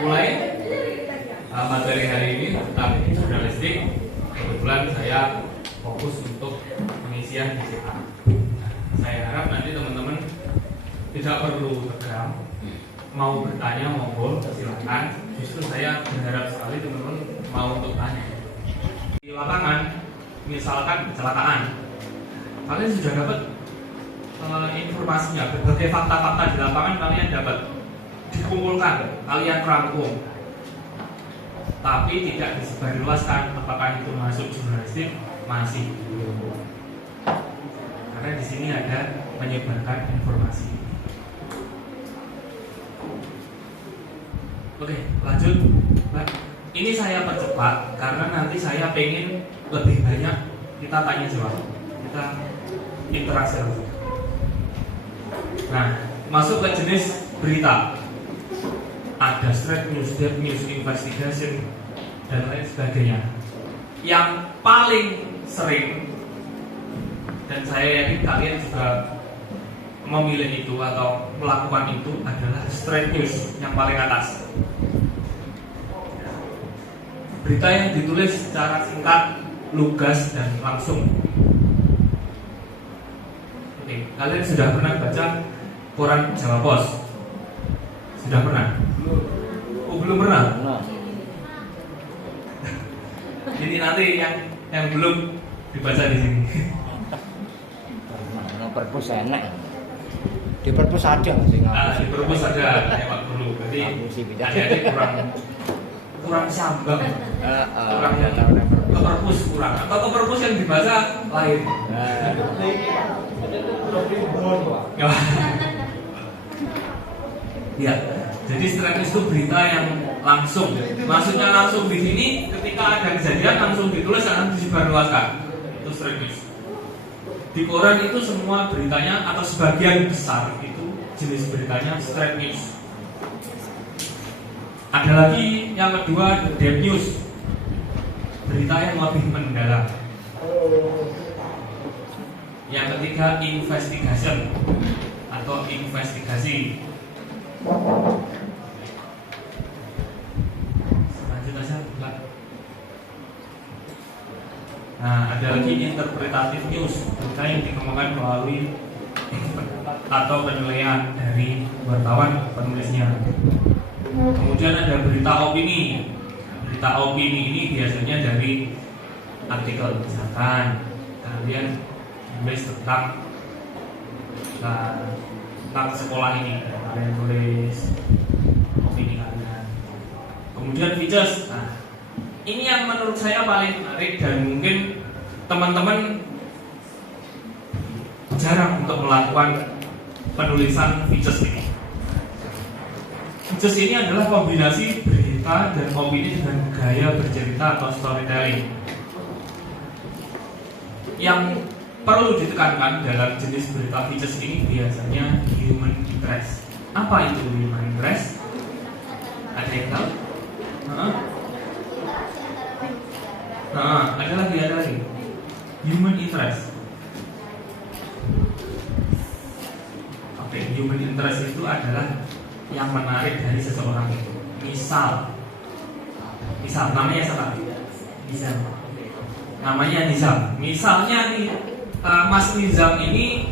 mulai materi hari ini tentang jurnalistik. Kebetulan saya fokus untuk pengisian DCA. Saya harap nanti teman-teman tidak perlu tegang, mau bertanya monggo silakan. Justru saya berharap sekali teman-teman mau untuk tanya. Di lapangan, misalkan kecelakaan, kalian sudah dapat informasinya, berbagai fakta-fakta di lapangan kalian dapat dikumpulkan, kalian rangkum, tapi tidak disebarluaskan. Apakah itu masuk jurnalistik? Masih belum. Karena di sini ada menyebarkan informasi. Oke, lanjut. Ini saya percepat karena nanti saya pengen lebih banyak kita tanya jawab, kita interaksi langsung. Nah, masuk ke jenis berita. Ada straight news, deep news, investigation, dan lain sebagainya. Yang paling sering, dan saya yakin kalian juga memilih itu atau melakukan itu, adalah straight news yang paling atas. Berita yang ditulis secara singkat, lugas, dan langsung. Oke, kalian sudah pernah baca koran Jawa Pos? Sudah pernah? Oh, belum pernah? Jadi nanti yang belum dibaca di sini. Perpus enak. Di perpus aja sih. Di perpus ada Pak Guru. Berarti adik-adik kurang sambang. Kurang ke perpus kurang. Atau ke perpus yang dibaca lain. Ya, jadi straight news itu berita yang langsung. Maksudnya langsung di sini ketika ada kejadian langsung ditulis dan disebarluaskan. Itu straight news. Di koran itu semua beritanya atau sebagian besar itu jenis beritanya straight news. Ada lagi yang kedua, deep news, berita yang lebih mendalam. Yang ketiga, investigation atau investigasi. Lanjut aja, Mbak. Nah, ada lagi interpretatif news, berita yang dikembangkan melalui atau penilaian dari wartawan penulisnya. Kemudian ada berita opini. Berita opini ini biasanya dari artikel, misalkan kalian tulis tentang sekolah ini, kalian tulis opini kalian. Kemudian features. Nah, ini yang menurut saya paling menarik dan mungkin teman-teman jarang untuk melakukan penulisan features ini. Features ini adalah kombinasi berita dan opini dengan gaya bercerita atau storytelling. Yang perlu ditekankan dalam jenis berita features ini biasanya human interest. Apa itu human interest? Ada yang tahu? Ada lagi. Human interest. Oke, human interest itu adalah yang menarik dari seseorang itu. Misal namanya siapa? Namanya Nizam. Misalnya nih, Mas Nizam ini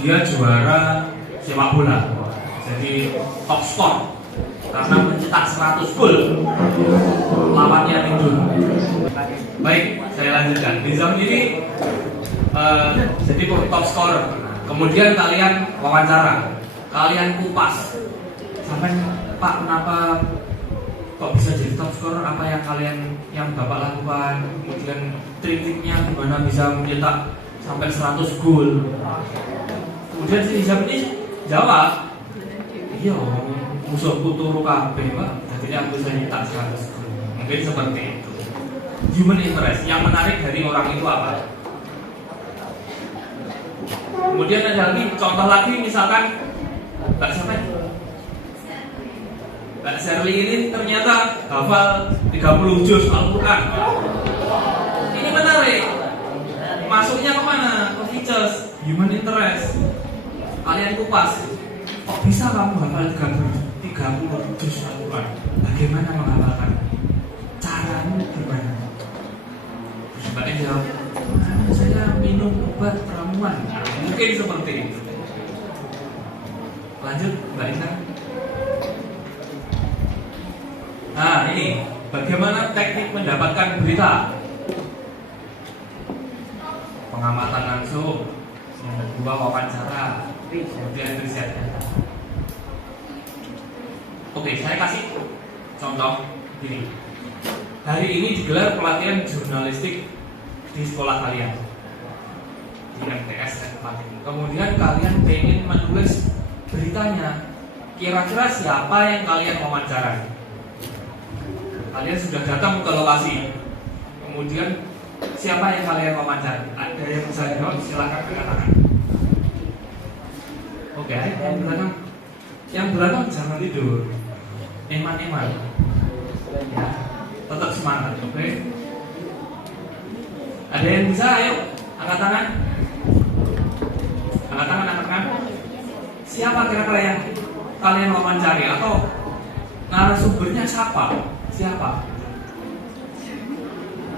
dia juara sepak bola, jadi top skor karena mencetak 100 gol lawannya tidur. Baik, saya lanjutkan. Nizam ini jadi top skor. Kemudian kalian wawancara, kalian kupas, sampai Pak, kenapa kok bisa jadi top scorer? Apa yang Bapak lakukan? Kemudian trik-triknya gimana bisa mencetak sampai 100 gol? Kemudian si Nizam ini jawab, iya, musuhku turu kabeh, Pak, jadi aku bisa nyetak 100 gol. Mungkin seperti itu. Human interest, yang menarik dari orang itu apa? Kemudian ada lagi, contoh lagi, misalkan Mbak siapa ya? Mbak Sherly ini ternyata hafal 30 juz Al-Quran. Ini menarik. Masuknya kemana? Ke features, human interest. Kalian kupas, kok bisa kamu hafal 30 30 juz Al-Quran. Bagaimana menghafalkan? Caranya gimana? Terus Mbak En jawab, saya minum obat ramuan. Nah, mungkin seperti itu. Lanjut Mbak Intan. Nah ini bagaimana teknik mendapatkan berita? Pengamatan langsung, yang kedua wawancara, kemudian riset. Oke, saya kasih contoh ini. Hari ini digelar pelatihan jurnalistik di sekolah kalian di MTS tempat ini. Kemudian kalian pengen menulis beritanya. Kira-kira siapa yang kalian wawancarai? Kalian sudah datang ke lokasi. Kemudian siapa yang kalian wawancarai? Ada yang bisa jawab? Silakan angkat tangan. Oke, yang belakang. Yang belakang jangan tidur. Eman-eman. Ya, tetap semangat, oke? Ada yang bisa? Ayo, angkat tangan. Angkat tangan, angkat tangan. Siapa kira-kira yang kalian wawancari atau narasumbernya siapa? Siapa?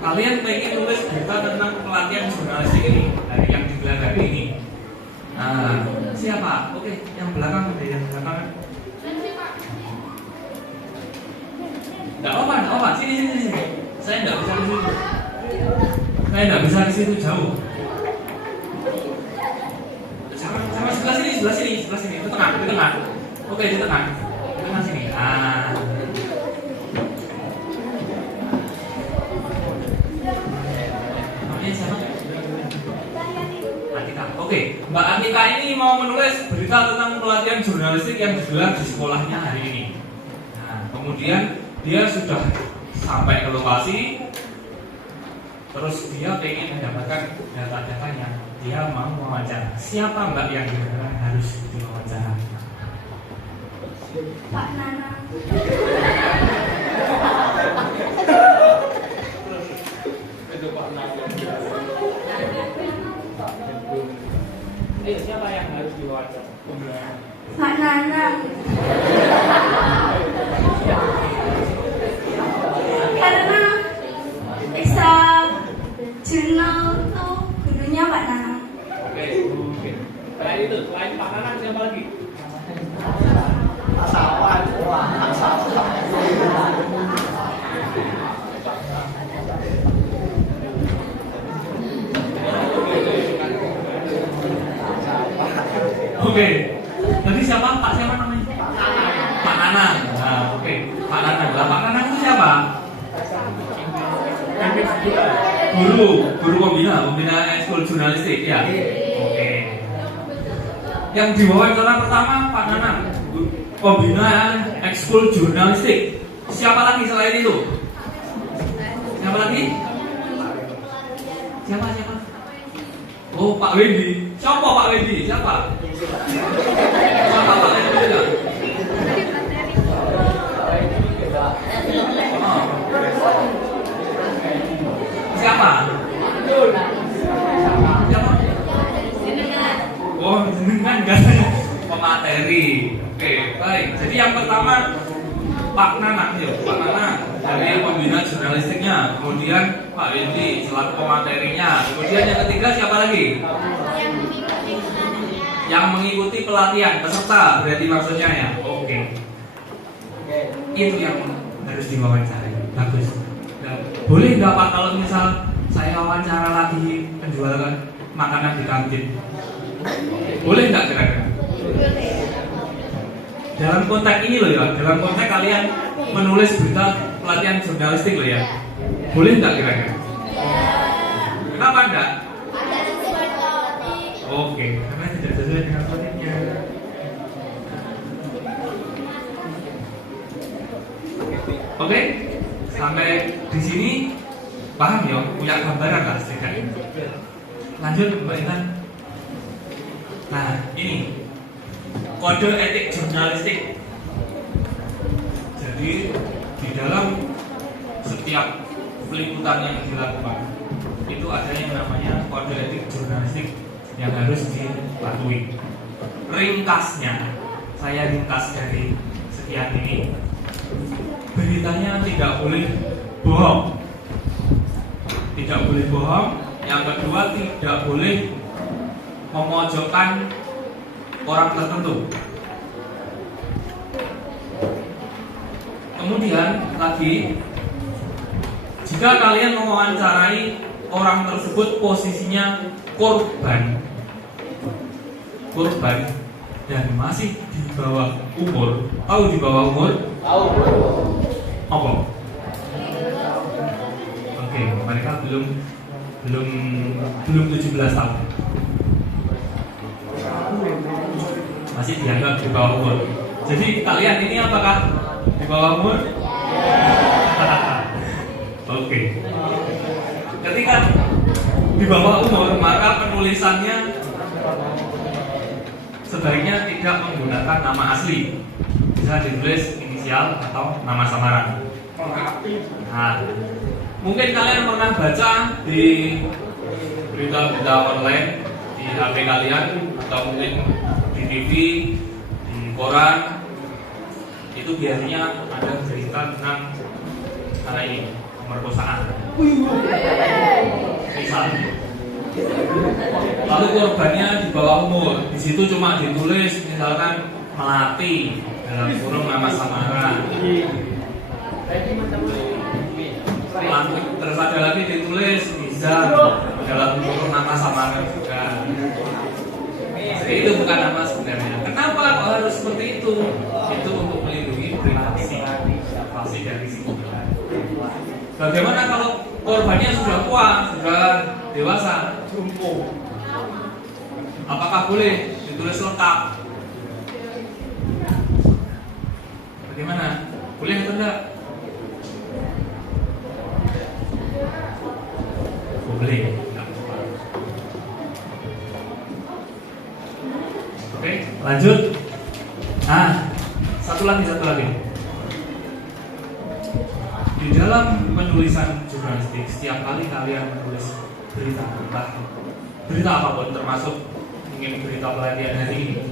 Kalian pengen tulis berita tentang pelatihan jurnalistik ini, dari yang digelar hari ini. Nah, siapa? Oke, yang belakang ada yang belakang. Enggak apa-apa, sini. Saya enggak bisa ke situ. Saya enggak bisa ke situ jauh. Sama sebelah sini, di tengah. Oke, di tengah sini. Ah. Namanya siapa? Atika. Oke, Mbak Atika ini mau menulis berita tentang pelatihan jurnalistik yang digelar di sekolahnya hari ini. Nah, kemudian dia sudah sampai ke lokasi, terus dia pengen mendapatkan data-datanya. Dia mau wawancara. Siapa Mbak yang harus diwawancara? Pak Nana. Itu Pak Nana. Siapa yang harus diwawancara? Pak Nana. Karena exam jurnal itu gurunya Pak Nana. Oke. Selain Pak Nana siapa lagi? Oke. Tadi siapa? Pak siapa namanya? Pak Nana. Nah, oke. Pak Nana. Lah, Pak Nana itu siapa? Guru pembina ekskul jurnalistik ya. Oke. Yang diwawancara pertama Pak Nana, pembina ekskul jurnalistik. Siapa lagi selain itu? Siapa lagi? Siapa? Oh, Pak Wendy. Siapa Pak Wendy? Siapa Pak Wendy juga? Oh. Siapa? Oh, jenengan katanya pemateri. Oke, baik. Jadi yang pertama Pak Nana, Pak Nana dari pembina jurnalistiknya, kemudian Pak Wendy selaku pematerinya, kemudian yang ketiga siapa lagi? Yang mengikuti pelatihan, peserta berarti maksudnya ya. Oke. Itu yang harus diwawancarai. Bagus. Nah, boleh nggak Pak kalau misal saya wawancara lagi penjual makanan di kantin? Boleh nggak kira-kira? Dalam konteks ini loh ya, dalam konteks kalian menulis berita pelatihan jurnalistik loh ya. Boleh nggak kira-kira? Kenapa enggak? Oke, karena tidak sesuai dengan kontennya. Oke, sampai di sini paham ya, punya gambaran lah setidaknya. Lanjut Mbak Intan. Nah, ini kode etik jurnalistik. Jadi di dalam setiap peliputan yang dilakukan itu ada yang namanya kode etik jurnalistik yang harus dipatuhi. Ringkasnya, saya ringkas dari sekian ini, beritanya tidak boleh bohong. Tidak boleh bohong. Yang kedua, tidak boleh memojokkan orang tertentu. Kemudian lagi, jika kalian mewawancarai orang tersebut posisinya korban dan masih di bawah umur, tahu di bawah umur? Tahu. Apa? Oke, mereka belum 17 tahun. Masih dianggap di bawah umur. Jadi kalian ini apakah di bawah umur? Oke. Ketika di bawah umur, maka penulisannya sebaiknya tidak menggunakan nama asli. Bisa ditulis inisial atau nama samaran. Nah, mungkin kalian pernah baca di berita-berita online di HP kalian, atau mungkin di TV, di koran. Itu biasanya ada cerita tentang ini, pemerkosaan. Misalnya, lalu korbannya di bawah umur. Di situ cuma ditulis misalkan Melati dalam kurung nama samaran. Terus ada lagi ditulis Nizam dalam kurung nama samaran juga. Jadi itu bukan nama sebenarnya. Kenapa kok harus seperti itu? Itu untuk melindungi privasi dari si korban. Bagaimana kalau korbannya sudah tua, sudah dewasa? Apakah boleh ditulis lengkap? Bagaimana? Boleh atau tidak? Boleh. Oke, lanjut. Nah, satu lagi. Di dalam penulisan jurnalistik, setiap kali kalian menulis berita apapun, termasuk mungkin berita pelatihan hari ini,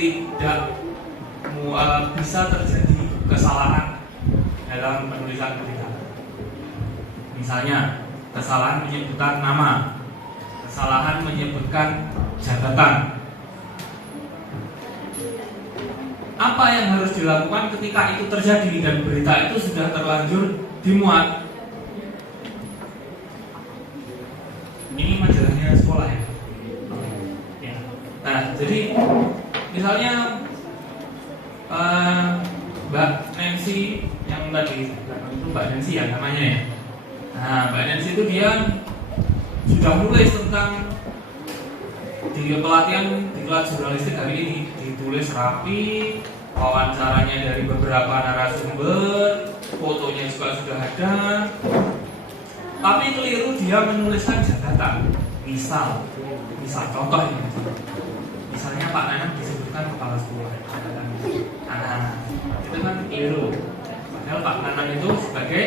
tidak bisa terjadi kesalahan dalam penulisan berita. Misalnya, kesalahan menyebutkan nama, kesalahan menyebutkan jabatan. Apa yang harus dilakukan ketika itu terjadi dan berita itu sudah terlanjur dimuat? Ini majalahnya sekolah ya. Nah, jadi misalnya Mbak Nancy yang tadi, itu Mbak Nancy ya namanya ya. Nah, Mbak Nancy itu dia sudah nulis tentang di pelatihan di kelas jurnalistik hari ini, ditulis rapi, wawancaranya dari beberapa narasumber, fotonya juga sudah ada. Tapi keliru dia menuliskan jabatan. Misal contoh ini. Misalnya Pak Nanang disebutkan kepala sekolah. Nah, itu kan keliru. Padahal Pak Nanang itu sebagai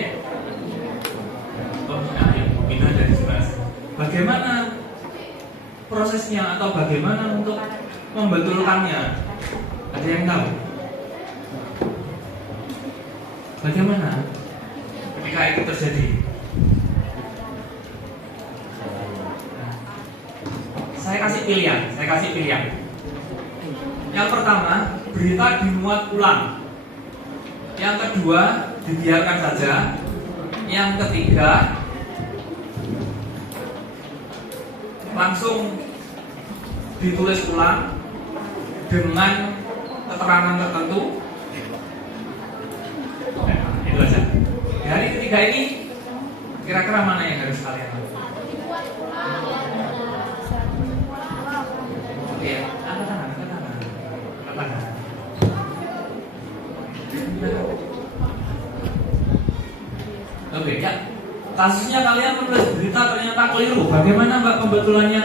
pembina dari jurnalistik. Bagaimana prosesnya atau bagaimana untuk membetulkannya? Ada yang tahu? Bagaimana ketika itu terjadi? Nah, saya kasih pilihan. Yang pertama, berita dimuat ulang. Yang kedua, dibiarkan saja. Yang ketiga, langsung ditulis ulang dengan keterangan tertentu. Itu aja. Dari ketiga ini, kira-kira mana yang harus kalian lakukan? Oke, angkat tangan. Oke, ya. Kasusnya kalian menulis berita ternyata keliru. Bagaimana Mbak pembetulannya?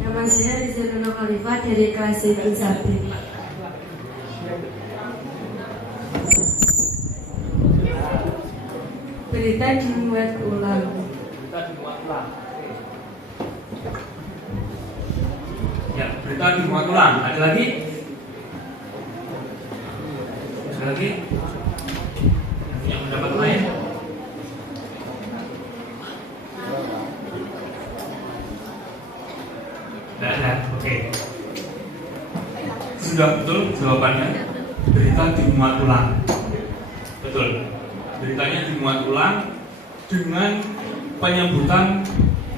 Nama saya Rizal Khalifah dari kelas 1 Sabri. Berita dimuat ulang. Berita dimuat ulang. Ya, berita dimuat ulang. Ada lagi? Ada lagi? Yang punya pendapat lain? Tidak ada. Oke. Sudah betul jawabannya. Berita dimuat ulang. Betul. Beritanya dimuat ulang dengan penyebutan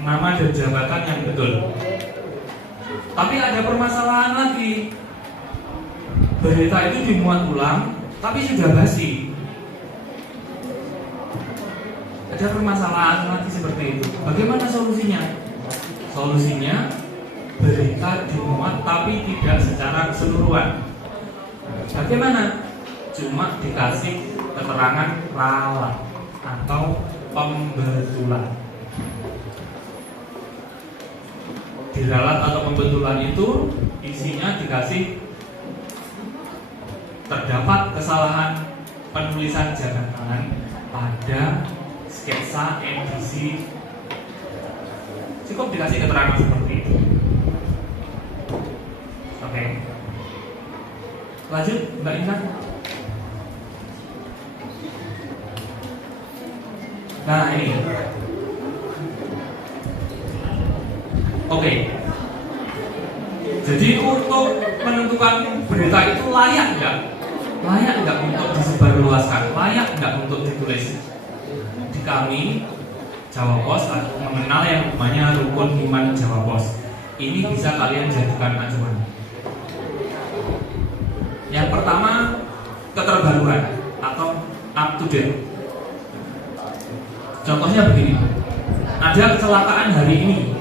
nama dan jabatan yang betul. Tapi ada permasalahan lagi. Berita itu dimuat ulang, tapi sudah basi. Ada permasalahan lagi seperti itu. Bagaimana solusinya? Solusinya berita dimuat tapi tidak secara keseluruhan. Bagaimana? Cuma dikasih keterangan ralat atau pembetulan. Di ralat atau pembetulan itu isinya dikasih terdapat kesalahan penulisan jabatan pada sketsa edisi. Cukup dikasih keterangan seperti itu. Oke. Lanjut, Mbak Intan. Nah ini. Oke. Jadi untuk menentukan berita itu layak nggak? Layak nggak untuk disebarluaskan? Layak nggak untuk ditulis? Di kami Jawa Pos mengenal yang namanya rukun iman Jawa Pos. Ini bisa kalian jadikan acuan. Yang pertama, keterbaruan atau up to date. Contohnya begini, ada kecelakaan hari ini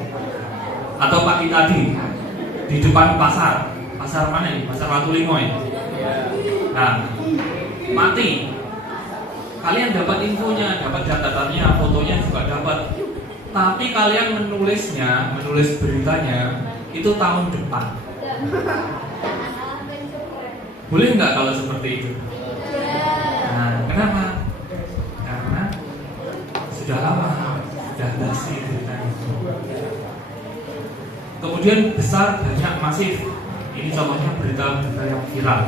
atau pagi tadi di depan pasar mana ini? Pasar Watu Limo ini. Nah, mati. Kalian dapat infonya, dapat data-datanya, fotonya juga dapat. Tapi kalian menulis beritanya itu tahun depan. Boleh nggak kalau seperti itu? Nah, kenapa? Karena sudah lama, sudah basi beritanya. Kemudian besar, banyak, masif. Ini contohnya berita-berita yang viral.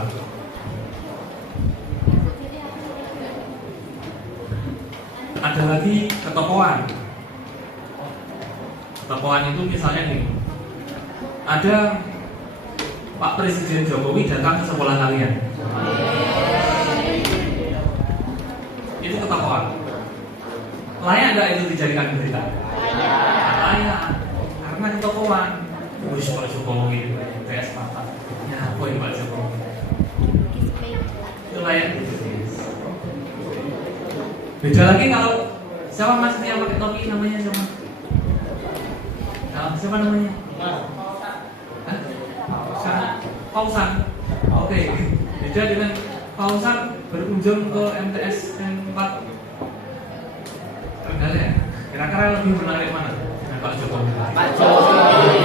Ada lagi ketokohan. Ketokohan itu misalnya nih, ada Pak Presiden Jokowi datang ke sekolah kalian. Itu ketokohan. Layak nggak itu dijadikan berita? Layak. Karena ketokohan. Wis Pak Jokowi PS Mata. Ya, apa ini Pak Jokowi? Itu layak gitu. Beda lagi kalau siapa mas yang pakai topi namanya siapa? Nah, siapa namanya? Pausan. Oke. Beda dengan Pausan berkunjung ke MTS 4 Trenggalek. Kira-kira lebih menarik mana? Nah, Pak Jokowi. Pak Jokowi.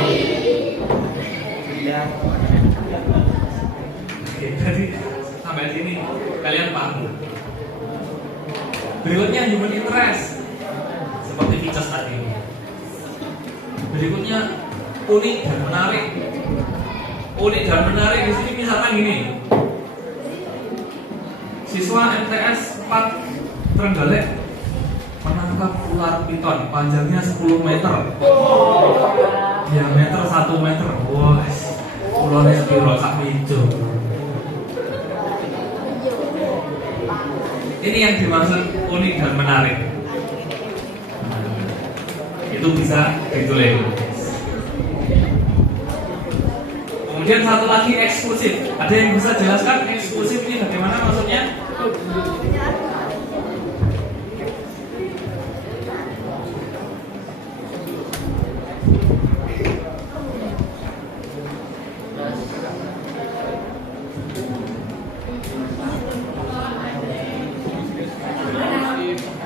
Oke, jadi sampai sini kalian paham. Berikutnya human interest, seperti Ficos tadi. Berikutnya unik dan menarik. Unik dan menarik di sini misalkan gini. Siswa MTS 4 Trenggalek menangkap ular piton panjangnya 10 meter, diameter 1 meter. Wah, ulone sepiro sak meja. Ini yang dimaksud unik dan menarik. Itu bisa ditulis. Kemudian satu lagi eksklusif. Ada yang bisa jelaskan eksklusif ini bagaimana maksudnya?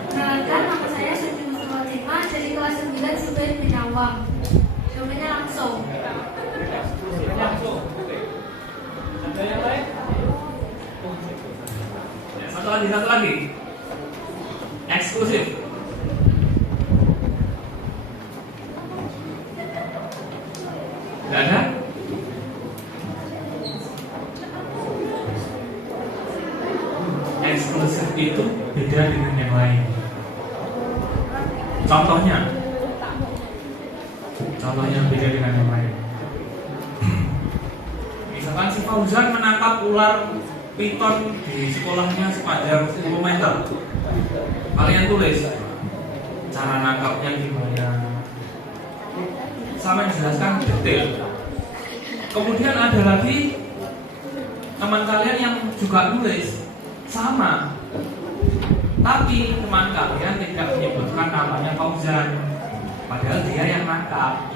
Perkenalkan, nama saya Suci Muslimatima dari kelas 9 Subain Binawang. Jawabannya langsung. Ada yang lain? Satu lagi. eksklusif. Tidak ada? Eksklusif itu beda dengan yang lain. Contohnya beda dengan yang lain. Misalkan si Fauzan menangkap ular piton di sekolahnya sepanjang 10 meter. Kalian tulis cara nangkapnya gimana. Sama jelaskan detail. Kemudian ada lagi teman kalian yang juga nulis sama, tapi teman kalian tidak menyebutkan namanya Fauzan, padahal dia yang nangkap.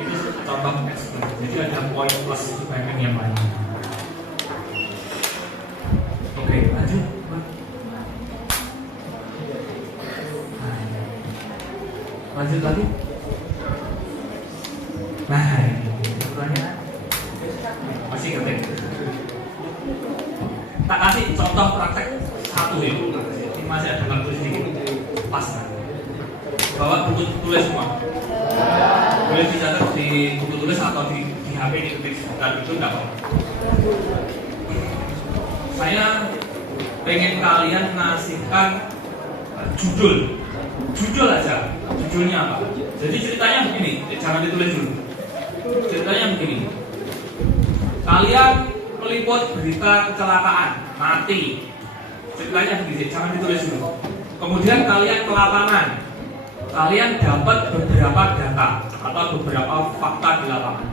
Itu contoh eksklusif. Jadi ada poin plus dibanding yang lain. Oke, lanjut. Lanjut lagi. Nah, pertanyaan masih ketik. Tak kasih contoh praktek satu ya. Ini masih ada waktu sedikit. Pas. Bawa buku tulis semua. Boleh dicatat di buku tulis atau di HP diketik sebentar itu enggak apa-apa. Saya pengen kalian ngasihkan judul aja. Judulnya apa? Jadi ceritanya begini, jangan ditulis dulu. Ceritanya begini. Kalian meliput berita kecelakaan, mati. Ceritanya begini, jangan ditulis dulu. Kemudian kalian ke lapangan. Kalian dapat beberapa data atau beberapa fakta di lapangan.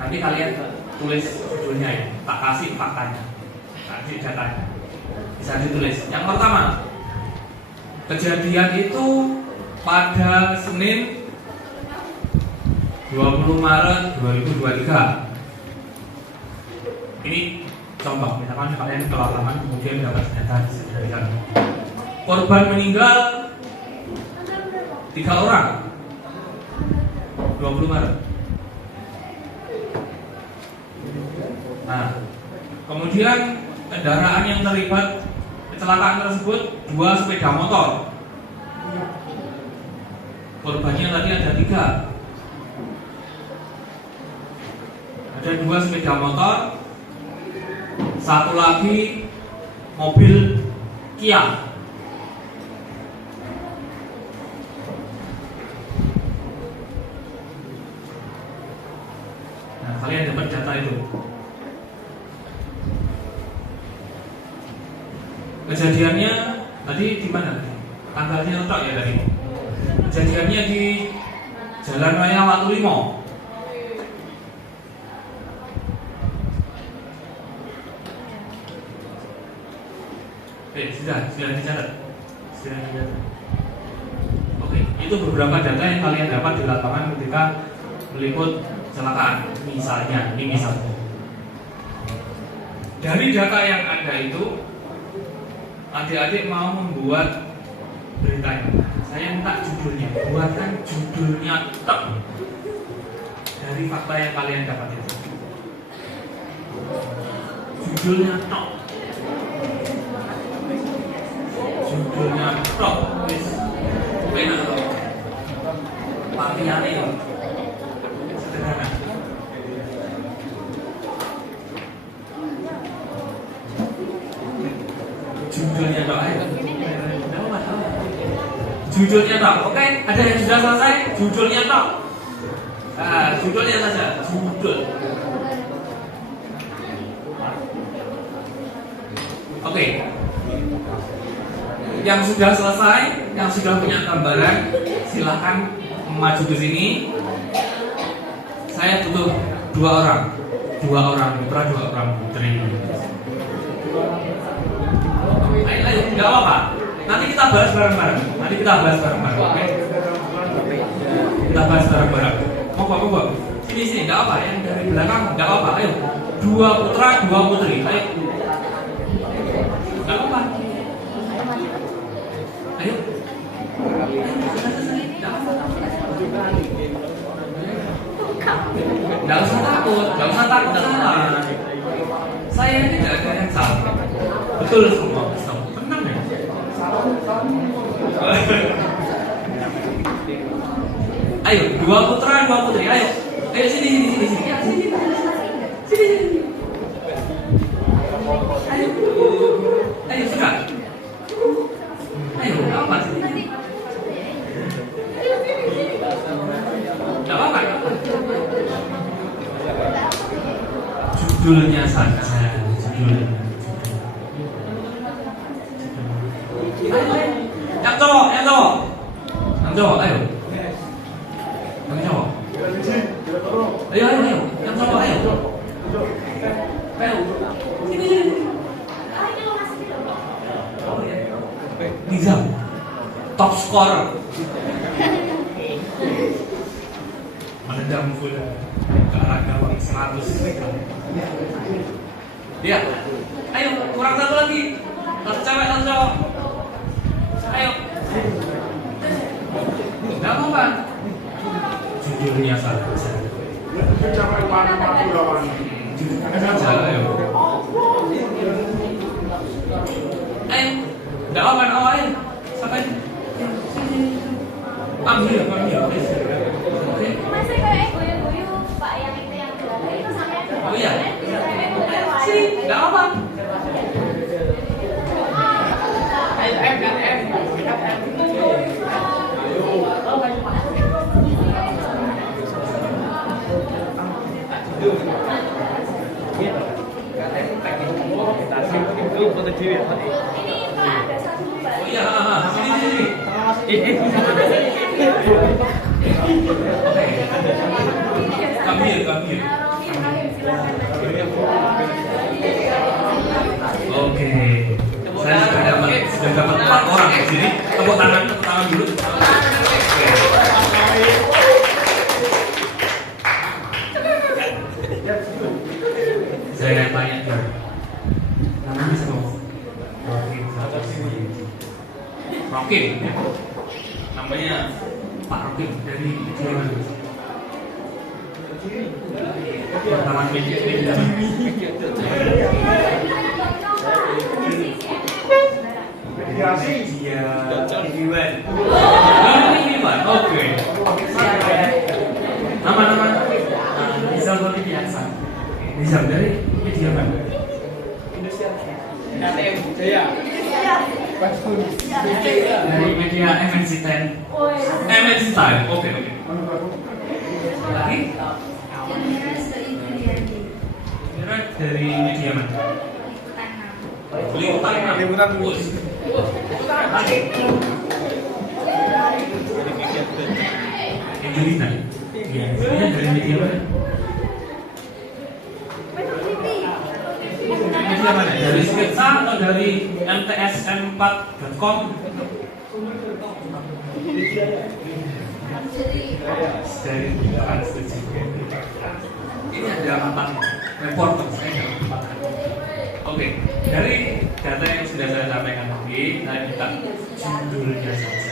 Nanti kalian tulis judulnya ya, tak kasih faktanya, kasih datanya. Bisa ditulis. Yang pertama, kejadian itu pada Senin 20 Maret 2023. Ini contoh, misalkan kalian ke lapangan kemudian dapat data dari sana. Korban meninggal 3 orang 20 Maret. Nah, kemudian kendaraan yang terlibat kecelakaan tersebut 2 sepeda motor. Korbannya tadi ada 3. Ada 2 sepeda motor, 1 lagi mobil Kia. Nah, kalian dapat data itu. Kejadiannya tadi di mana? Tanggalnya letak ya tadi. Kejadiannya di Jalan Raya Watulimo. Sudah dicatat. Oke, itu beberapa data yang kalian dapat di lapangan ketika meliput kecelakaan. Misalnya, ini misalnya. Dari data yang ada itu, adik-adik mau membuat beritanya. Saya minta judulnya, buatkan judulnya tok dari fakta yang kalian dapat itu. Judulnya tok. Judulnya tok. Benar. Pakaiannya sederhana. Judulnya tok aja. Judulnya tok. Oke, ada yang sudah selesai? Judulnya tok. Nah, judulnya saja. Judul. Oke. Yang sudah selesai, yang sudah punya gambaran, silahkan maju ke sini. Saya butuh 2 orang. 2 orang putra, 2 orang putri. Ayo, enggak apa-apa. Nanti kita bahas bareng-bareng. Oke? Kita bahas bareng-bareng. Mau sini, enggak apa. Yang dari belakang enggak apa. Ayo, 2 putra, 2 putri. Ayo. Enggak apa. Ayo. Enggak usah takut. Saya tidak ada yang salah. betul semua. Tenang ya. Ayo, dua putra, dua putri. Ayo, ayo sini. Ayo sudah. Ayo, apa sih? Gak apa-apa. Judulnya saja. Judulnya. Yang cowok, ayo. Yang cowok. Ayo. Yang cowok, ayo. Sini. Nizam, top scorer. Menendang bola ke arah gawang 100. Ya, ayo kurang satu lagi. Satu cewek, satu cowok. Ayo. Gak apa-apa. Judulnya saja. Judulnya saja, ayo. Ayo. Gak apa-apa, ayo. Sampai. Ambil. Oke. Masih kayak goyo-goyo Pak yang itu yang belakang itu sampai. Oh iya. Sini, gak apa-apa. Ini Pak ada satu Mbak. Oh iya, sini. Kamil. Oke. Saya sudah dapat 4 orang di sini. Tepuk tangan dulu. Oke. Saya tanya dulu. Namanya siapa? Rokin. Namanya Pak Rokin dari Jerman. Pertama media. Oke. Nama Nizam biasa. Nizam dari media mana? Dari media MNC Time. Oke. Lagi? Dari media mana? Liputan. Lagi. Angelina. Iya, dari media mana? Media mana? Dari sketsa atau dari mtsm4.com? Dari Transkripsi. Ini ada 4 reporter saya. Oke, dari data yang sudah saya sampaikan tadi, saya minta judulnya saja.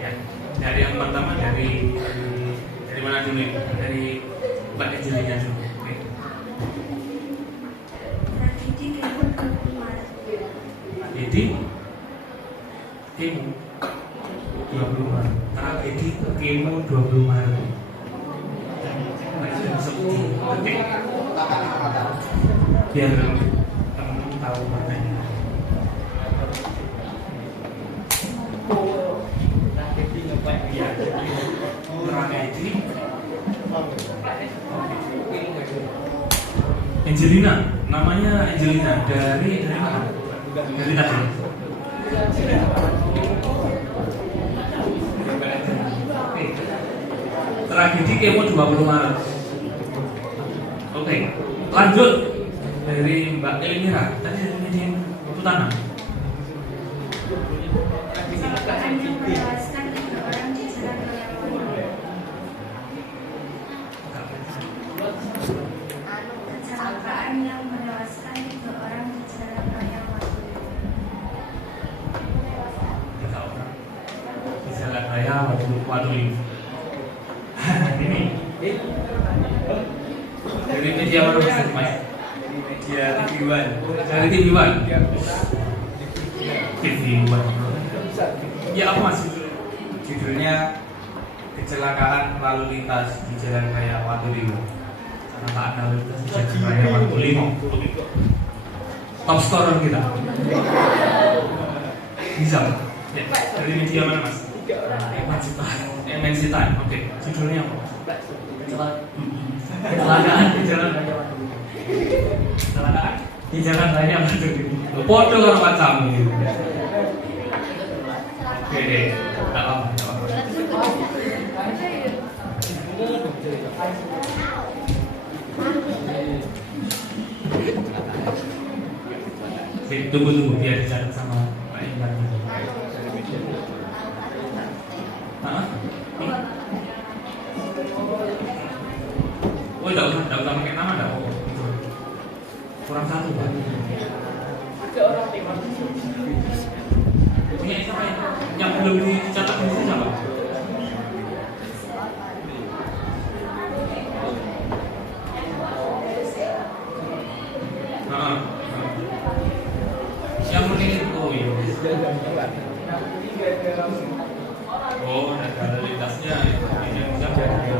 Ya, dari yang pertama dari mana dulu? Dari Mbak Angelina dulu. Tragedi Kemo 20 Maret. Tragedi Kemo 20 Maret. Oke. Biar teman-teman tahu maknanya. Tragedi Angelina, namanya Angelina dari mana? Dari tadi. Tragedi Kemo 20 Maret. Oke, lanjut dari Mbak Elmira. Tadi dari media Utana. Kecelakaan yang menewaskan 3 orang di Jalan Raya Waru. Kecelakaan yang menewaskan 3 orang di Jalan Raya Waru. 3 orang di Jalan Raya Waru. Ini dari media mana Mas? Media TV One. Dari TV One. TV One. Ya apa mas? Judulnya Kecelakaan Lalu Lintas di Jalan Raya Watulimo. Kecelakaan lalu lintas di Jalan Raya Watulimo. Top scorer kita. Bisa. Ya, dari media mana mas? MNC Time. Oke. Judulnya apa? Kecelakaan di Jalan Raya Watulimo. Kecelakaan di Jalan Raya Watulimo. Podo karo pacamu. Oke deh. Enggak apa-apa. Oke, tunggu biar dicatat sama Pak Indra. Hah? Oh, enggak usah pakai nama, enggak apa-apa. Kurang satu, Pak. Punya siapa yang belum dicatat di sini siapa? Yang menilai oh iya. Oh, ada lintasnya yang bisa jadi.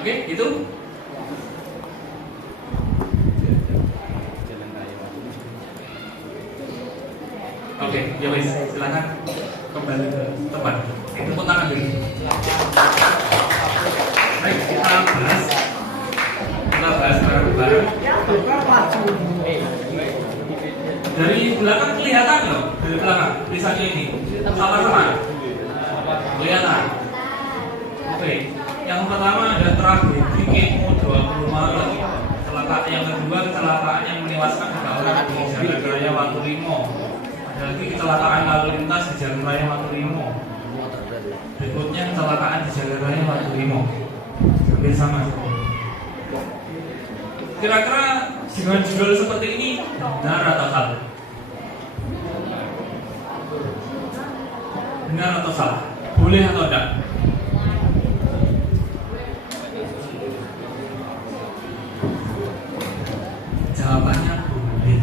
Oke, itu. Oke, ya wes, silakan kembali ke tempat. Tepuk tangan dulu. Baik, kita bahas bareng-bareng. Dari belakang kelihatan loh, dari belakang tulisannya ini sama-sama kelihatan. Oke, yang pertama ada tragedi Kemo 20 Maret. Kecelakaan yang kedua kecelakaan yang menewaskan 3 orang di Jalan Raya Watulimo. Ada lagi kecelakaan lalu lintas di Jalan Raya Watulimo. Berikutnya kecelakaan di Jalan Raya Watulimo. Hampir sama. Kira-kira dengan judul seperti ini benar atau salah? Benar atau salah? Boleh atau tidak? Jawabannya boleh.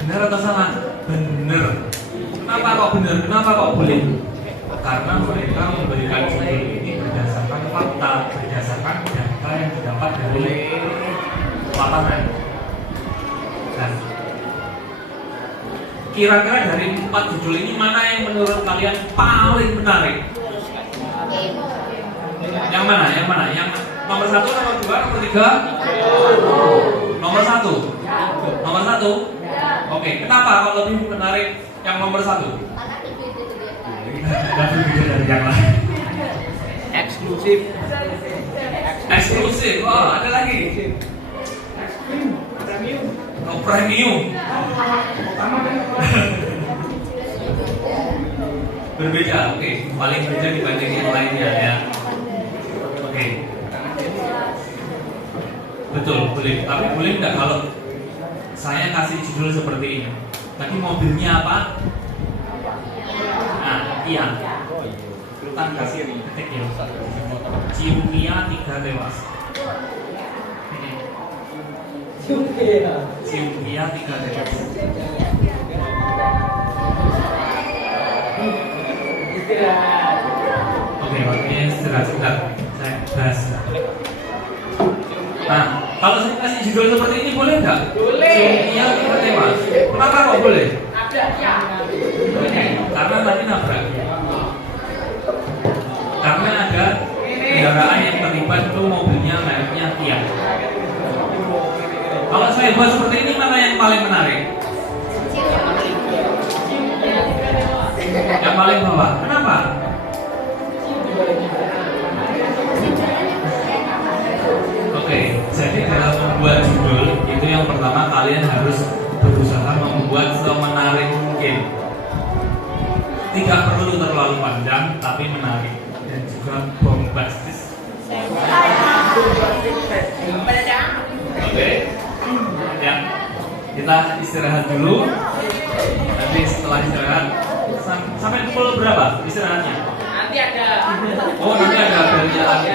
Benar atau salah? Benar. Kenapa kok benar? Kenapa kok boleh? Karena mereka memberikan judul ini berdasarkan fakta, berdasarkan data yang didapat dari lapangan. Nah, kira-kira dari 4 judul ini mana yang menurut kalian paling menarik? Yang mana? Yang mana? Yang nomor 1, nomor 2, nomor 3? Nomor 1. Nomor 1? Oke, kenapa kalau lebih menarik yang nomor 1? Tidak berbeda dari yang lain. Eksklusif. Eksklusif. Oh, ada lagi. Oh, premium. Berbeda. Oke, paling beda dibanding yang lainnya ya. Oke. Betul, boleh. Tapi boleh nggak kalau saya kasih judul seperti ini? Tadi mobilnya apa? Nah, iya. Sultan kasih ketik ya. Cium Mia 3 tewas. Cium Mia 3 tewas. Oke, waktunya istirahat sebentar. Saya bahas. Nah, kalau saya kasih judul seperti ini boleh nggak? Boleh. Cium Mia 3 tewas. Kenapa kok boleh? Karena tadi nabrak. Karena ada kendaraan yang terlibat itu mobilnya mereknya Kia. Kalau saya buat seperti ini mana yang paling menarik? Yang paling bawah. Kenapa? Oke, jadi dalam membuat judul itu yang pertama kalian harus berusaha membuat semenarik mungkin. Tidak perlu terlalu panjang, tapi menarik dan juga bombastis. Oke, ya kita istirahat dulu. Nanti setelah istirahat sampai pukul berapa istirahatnya? Nanti ada. Oh, nanti ada belanja lagi.